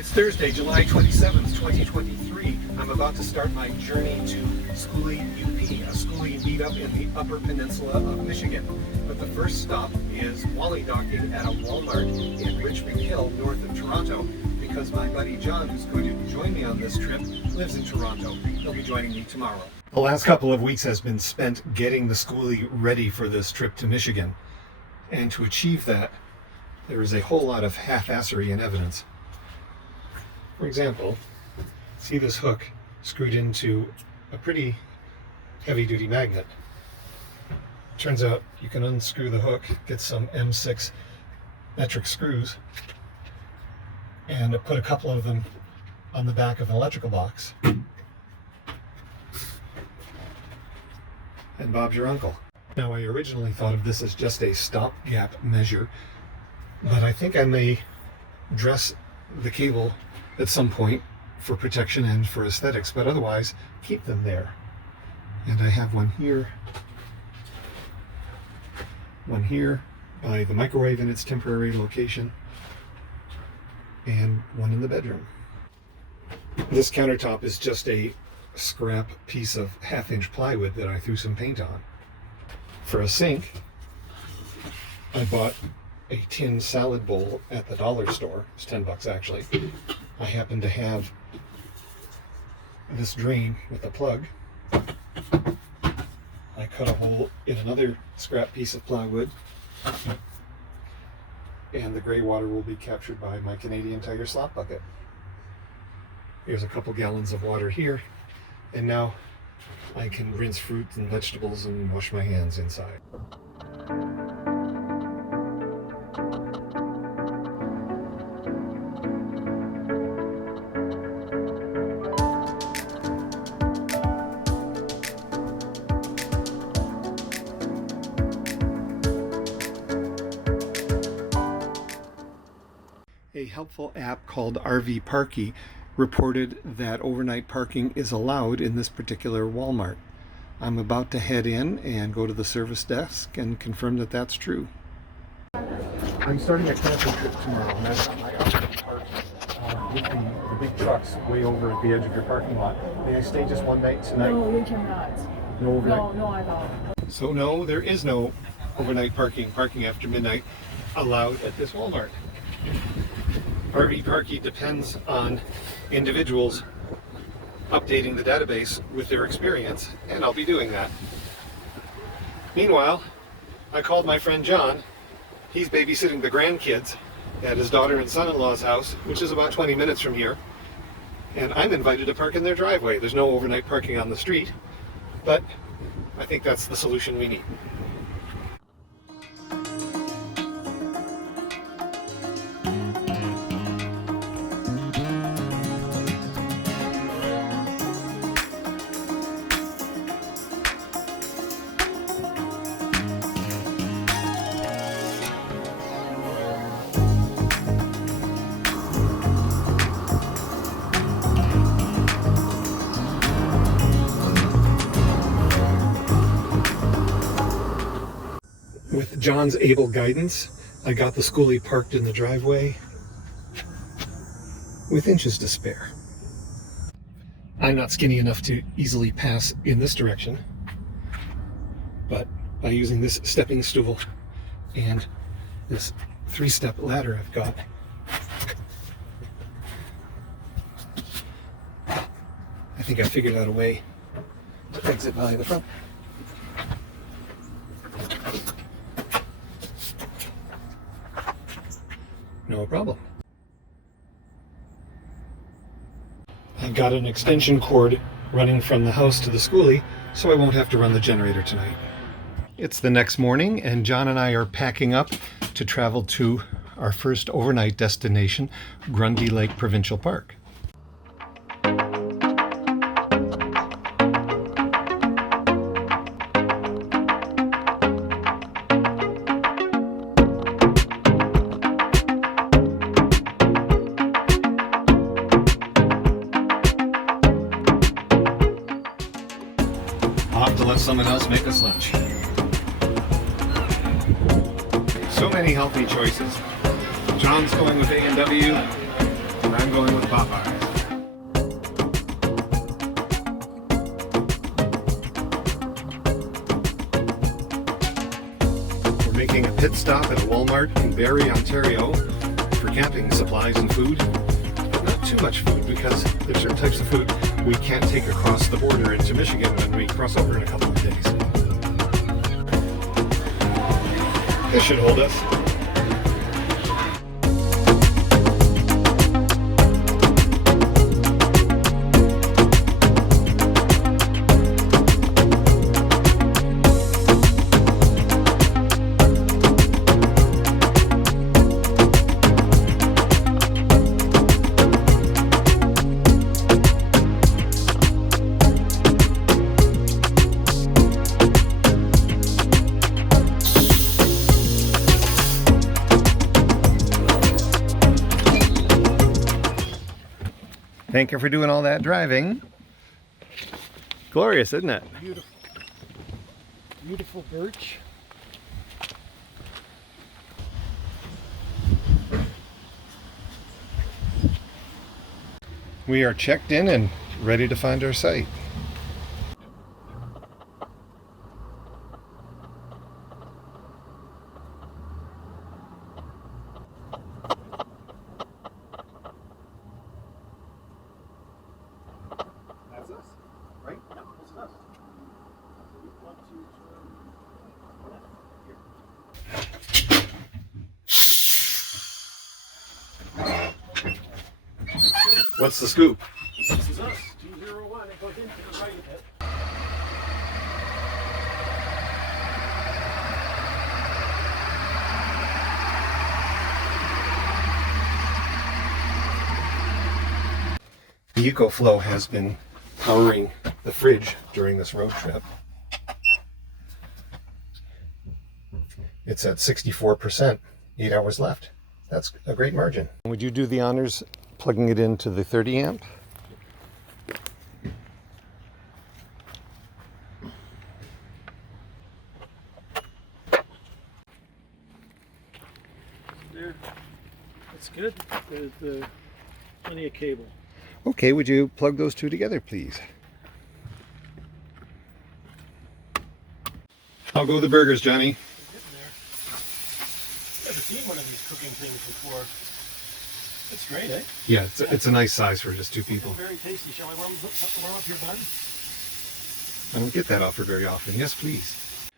It's Thursday, July 27th, 2023. I'm about to start my journey to Skoolie U.P, a Skoolie meetup in the Upper Peninsula of Michigan. But the first stop is Wally docking at a Walmart in Richmond Hill, north of Toronto, because my buddy John, who's going to join me on this trip, lives in Toronto. He'll be joining me tomorrow. The last couple of weeks has been spent getting the Skoolie ready for this trip to Michigan. And to achieve that, there is a whole lot of half-assery in evidence. For example, see this hook screwed into a pretty heavy-duty magnet. Turns out you can unscrew the hook, get some M6 metric screws, and put a couple of them on the back of an electrical box. And Bob's your uncle. Now, I originally thought of this as just a stopgap measure, but I think I may dress the cable at some point for protection and for aesthetics, but otherwise keep them there. And I have one here by the microwave in its temporary location, and one in the bedroom. This countertop is just a scrap piece of 1/2-inch plywood that I threw some paint on. For a sink, I bought a tin salad bowl at the dollar store. It's $10 actually. I happen to have this drain with a plug. I cut a hole in another scrap piece of plywood, and the gray water will be captured by my Canadian Tire slop bucket. Here's a couple gallons of water here, and now I can rinse fruit and vegetables and wash my hands inside. A helpful app called RV Parky reported that overnight parking is allowed in this particular Walmart. I'm about to head in and go to the service desk and confirm that that's true. I'm starting a camping trip tomorrow, and I've got my RV parked with the big trucks way over at the edge of your parking lot. May I stay just one night tonight? No, you cannot. No overnight? No, I don't. So no, there is no overnight parking after midnight allowed at this Walmart. RV Parky depends on individuals updating the database with their experience, and I'll be doing that. Meanwhile, I called my friend John. He's babysitting the grandkids at his daughter and son-in-law's house, which is about 20 minutes from here, and I'm invited to park in their driveway. There's no overnight parking on the street, but I think that's the solution we need. With John's able guidance, I got the Skoolie parked in the driveway with inches to spare. I'm not skinny enough to easily pass in this direction, but by using this stepping stool and this 3-step ladder I've got, I think I figured out a way to exit by the front. No problem. I've got an extension cord running from the house to the Skoolie, so I won't have to run the generator tonight. It's the next morning, and John and I are packing up to travel to our first overnight destination, Grundy Lake Provincial Park. I'll have to let someone else make us lunch. So many healthy choices. John's going with A&W. I'm going with Popeye. We're making a pit stop at a Walmart in Barrie, Ontario for camping supplies and food. But not too much food because there's certain types of food we can't take across the border into Michigan when we cross over in a couple of days. This should hold us. Thank you for doing all that driving. Glorious, isn't it? Beautiful. Beautiful birch. We are checked in and ready to find our site. That's us, right? No, this is us. What's the scoop? This is us, 201. It goes into the right a bit. The EcoFlow has been powering the fridge during this road trip. It's at 64%, 8 hours left. That's a great margin. Would you do the honors plugging it into the 30 amp? There. That's good. There's plenty of cable. Okay, would you plug those two together, please? How go the burgers, Johnny? They're getting there. Never seen one of these cooking things before. It's great, eh? Yeah, it's a nice size for just two people. Very tasty. Shall I warm up your bun? I don't get that offer very often. Yes, please.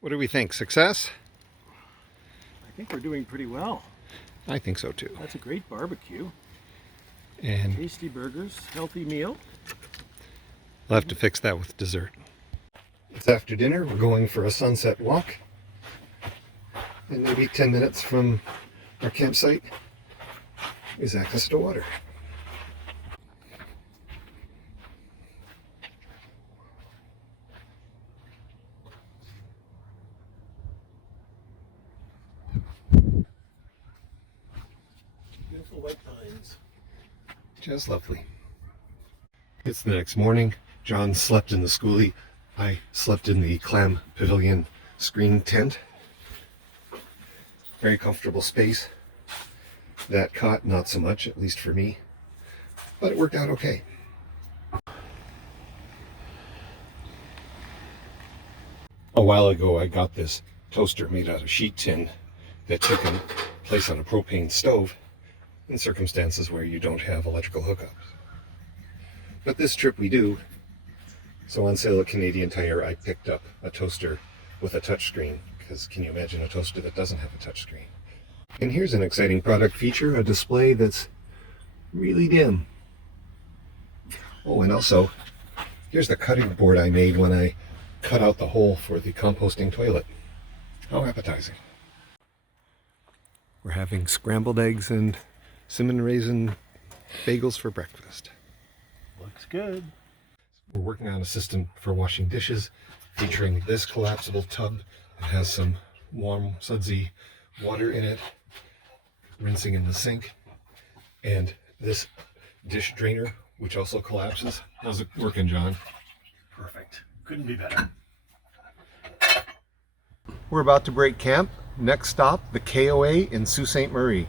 What do we think? Success? I think we're doing pretty well. I think so too. That's a great barbecue. And Tasty burgers, healthy meal. we'll have to fix that with dessert. It's after dinner. We're going for a sunset walk. And maybe 10 minutes from our campsite is access to water. Beautiful white pines. Just lovely. It's the next morning. John slept in the Skoolie. I slept in the Clam Pavilion screen tent. Very comfortable space. That cot, not so much, at least for me. But it worked out okay. A while ago, I got this toaster made out of sheet tin that took in place on a propane stove in circumstances where you don't have electrical hookups. But this trip we do. So on sale at Canadian Tire, I picked up a toaster with a touchscreen, because can you imagine a toaster that doesn't have a touchscreen? And here's an exciting product feature, a display that's really dim. Oh, and also, here's the cutting board I made when I cut out the hole for the composting toilet. How appetizing. We're having scrambled eggs and cinnamon raisin bagels for breakfast. Looks good. We're working on a system for washing dishes featuring this collapsible tub. It has some warm, sudsy water in it, rinsing in the sink, and this dish drainer, which also collapses. How's it working, John? Perfect. Couldn't be better. We're about to break camp. Next stop, the KOA in Sault Ste. Marie.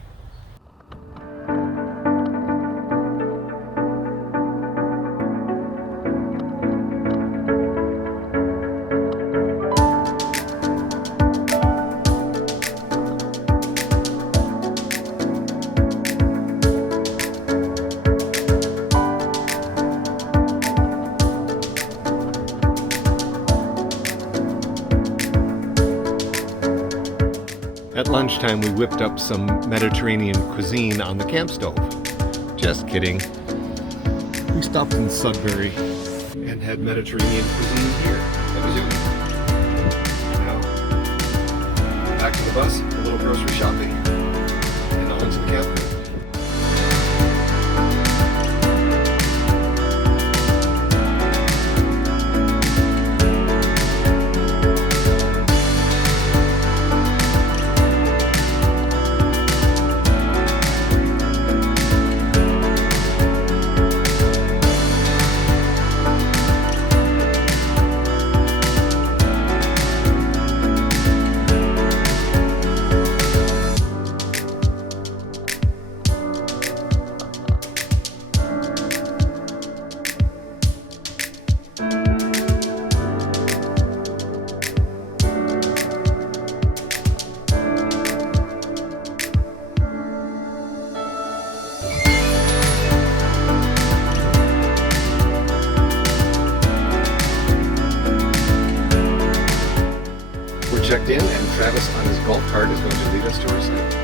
lunchtime, we whipped up some Mediterranean cuisine on the camp stove. Just kidding. We stopped in Sudbury and had Mediterranean cuisine here. That was yummy. Now, back to the bus, a little grocery shopping, and on to the campground. Checked in, and Travis on his golf cart is going to lead us to our site.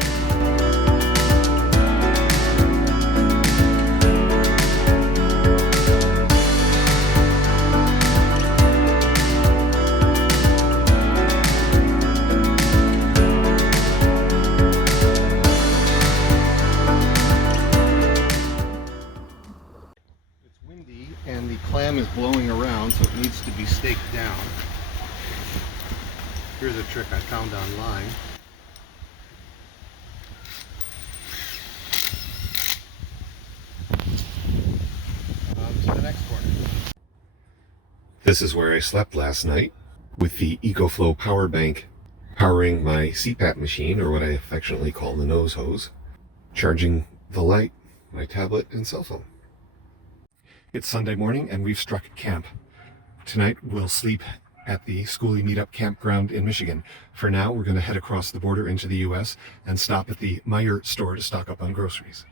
It's windy and the clam is blowing around, so it needs to be staked down. Here's a trick I found online. To the next corner. This is where I slept last night, with the EcoFlow power bank powering my CPAP machine, or what I affectionately call the nose hose, charging the light, my tablet, and cell phone. It's Sunday morning and we've struck camp. Tonight we'll sleep at the Skoolie Meetup Campground in Michigan. For now, we're going to head across the border into the U.S. and stop at the Meijer store to stock up on groceries.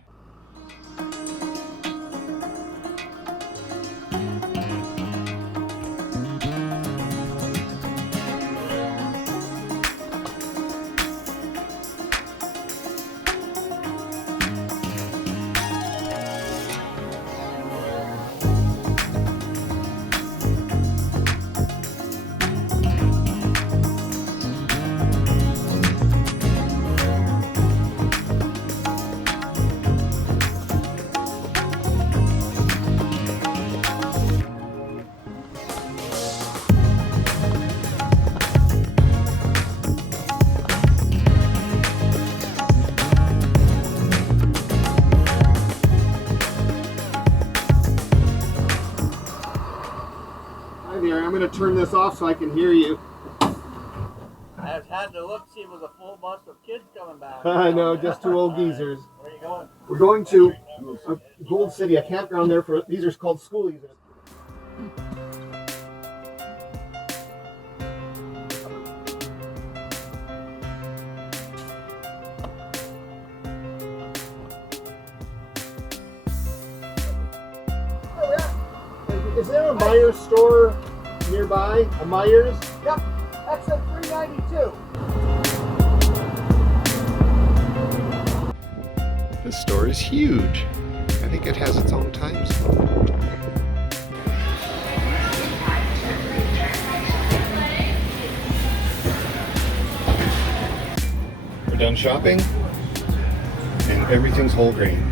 I'm going to turn this off so I can hear you. I just had to look, see if it was a full bus of kids coming back. I know, just two old geezers. Where are you going? We're going to Gold City, a campground there for, these are called Skoolies. Is there a Meijer store nearby? A Meijer's? Yep, exit 392. This store is huge. I think it has its own time zone. We're done shopping, and everything's whole grain.